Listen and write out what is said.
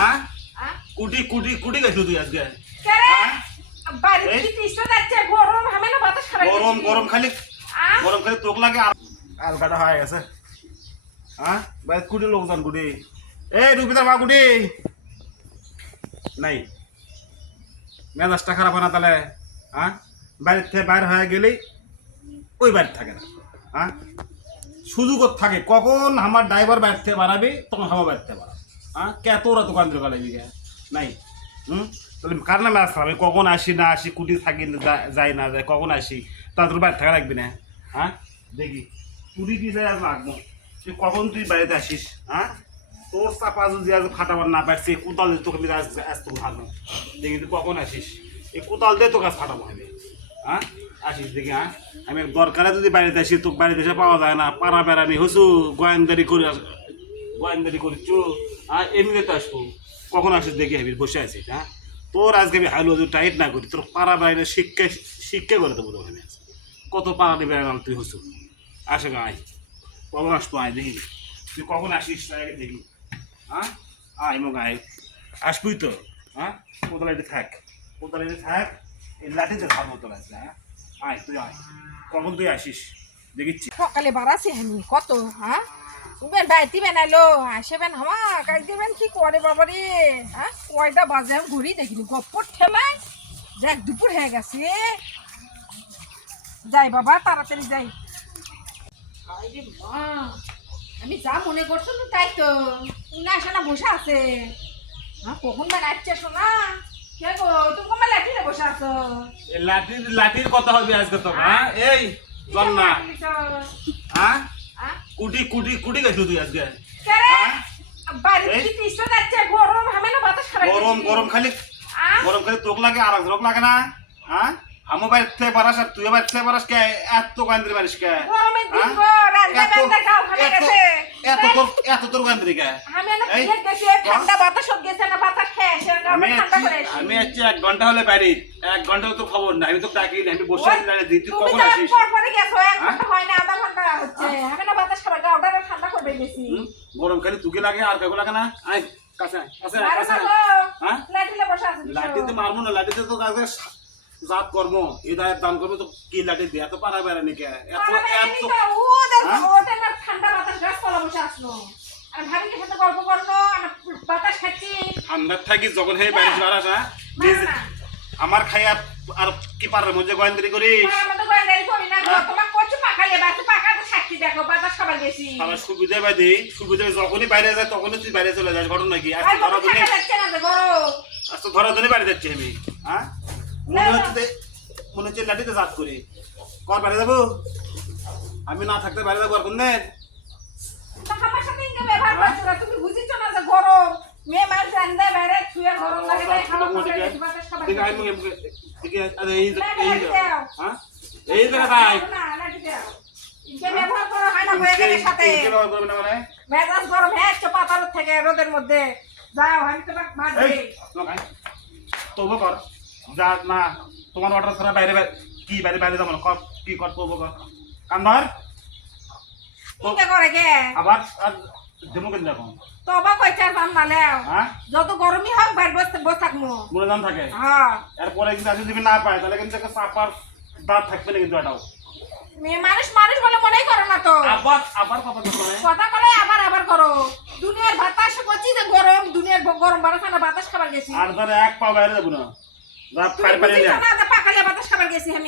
হ্যাঁ কুটি কুটি কুটি গেছিল তুই আজকে গরম গরম খালি তোক লাগে আলকাটা হয়ে গেছে হ্যাঁ বাইরে কুটি লোকজন কুটি এই রুপিতার মা কুটি নাই মেজাজটা খারাপ হয় না তাহলে হ্যাঁ বাইরে থেকে বাইরে হয়ে গেলেই ওই বাড়ি থাকে না হ্যাঁ সুযোগ থাকে কখন আমার ড্রাইভার বাইরে থেকে বাড়াবে তখন আমার বাড়ি থেকে বাড়াবে হ্যাঁ কে তোরা দোকান দোকান লাগবি নাই তাহলে কার নামে আসতাম আমি কখন আসি না আসি কুটি থাকি যাই না যাই কখন আসি তা তোর বাড়ি থাকা লাগবি না হ্যাঁ দেখি কুটি দিয়ে যাই আজ লাগবো তুই কখন তুই বাড়িতে আসিস হ্যাঁ তোর চাপা যদি আজ ফাটাবার না পারছি কোতাল দিয়ে তোকে আসতে ভালো দেখি তুই কখন আসিস এই কোতাল দিয়ে তোকে ফাটাবো আমি হ্যাঁ আসিস দেখি হ্যাঁ আমি দরকারে যদি বাড়িতে আসি তোকে বাড়িতে এসে পাওয়া যায় না পাড়া বেড়ানি হসু গোয়েন্দারি করছো আর এমনিতে তো আসবো কখন আসিস দেখি আমি বসে আছিস হ্যাঁ তোর আজকে আমি হাইলো টাইট না করি তোর পাড়া বেড়ানি শিক্ষা করে দেবো তোকে আমি কত পাড়া বেড়ালাম তুই হসু আসে আয় কখন আসবো আয় দেখি তুই কখন আসিস দেখি হ্যাঁ আয় মগ আয় আসবি তো হ্যাঁ কোদালাইতে থাক এই লাঠিতে থাকবো তোর আজকে হ্যাঁ আয় তুই আয় কখন তুই আসিস দেখিচ্ছি সকালে বাড়াছি আমি কত হ্যাঁ উবেন বাইতি বেনাইলো আসেবেন হামা কাজ দেবেন কি করে বাবা রে হ্যাঁ কয়টা বাজে আমি ঘুরি দেখিনি গপ্পর ঠেলায় দেখ দুপুর হয়ে গেছে যাই বাবা তাড়াতাড়ি যাই আরে মা আমি যা মনে করছো তো তাই তো না আসে না বসে আছে হ্যাঁ কখন বেড়াচ্ছে শোনা কে গো তুমি কমা লাঠিতে বসে আছো লাঠির কথা হবে আজকে তো হ্যাঁ এই জন্না হ্যাঁ কুটি কুটি কুটি গেছিল তুই আজকে গরম গরম খালি তোক লাগে আর রোগ লাগে না হ্যাঁ আমার বাড়ির থেকে পারাস আর তুই বাড়ির থেকে পারাস কে এত গান্দ্রি পারিস কে এত তোর গান্দ্রি কে আমি আছি 1 ঘন্টা হলে বাড়ি 1 ঘন্টা তো খবর না আমি তো ডাকি আমি বসে দিতে কখন আসিস গরম খালি তুকে লাগে আর কাকু লাগে না আয় কাছে হ্যাঁ লাঠিতে মারবো না লাঠিতে তো কাছে জাত কর্ম এই দায়ের দান করবো তো কি লাঠি দেয়া তো পারা বেড়ানি কে এত এত ঠান্ডা বাতাস গাছ তলা বসে আসলো আর ভাবি কি সাথে গল্প করলো বাতাস খাচ্ছি ঠান্ডা থাকি যখন হে বাইরে বাড়াস আমার খাই আর কি পারে মধ্যে গোয়েন্দারি করিস সুবিধা বাদি সুবিধা যখনই বাইরে যায় তখনই তুই বাইরে চলে যাস ঘটনা কি আজ তো ধরাধরি বাইরে যাচ্ছি আমি হ্যাঁ মনে হচ্ছে লাঠিতে জাত করি কর বাইরে যাবো আমি না থাকতে বাইরে যাবো আর কোন দিন তুমি বুঝিছ না যে গরম মেয়ে মার জানদে বাইরে ছুঁয়ে গরম লাগে তাই খাওয়া এই জায়গা তাই গরম হ্যাঁ পাতার থেকে রোদের মধ্যে যাও আমি তোমাকে মার দিই তবু কর যা না তোমার অর্ডার ছাড়া বাইরে কি বাইরে বাইরে যাবো না কি কর তবু কর কান্দর করে কে আবার দেবো কেন দেখো তবা কইছে জানালেও যত গরমই হোক বাইরে বসে থাকবো মনে জান থাকে হ্যাঁ এরপরে কিন্তু আসলে যদি না পায় তাহলে কিন্তু একটা চাপার দাঁত থাকবে না কিন্তু এটাও মেয়ে মানুষ বলে মনেই করো না তো আবার কথা বলে আবার করো দুনিয়ার বাতাস বলছি যে গরম দুনিয়ার গরম বাতাস বাতাস খাবার গেছি আর ধরে এক পা বাইরে যাবো না রাত পারে পাকালে বাতাস খাবার গেছি আমি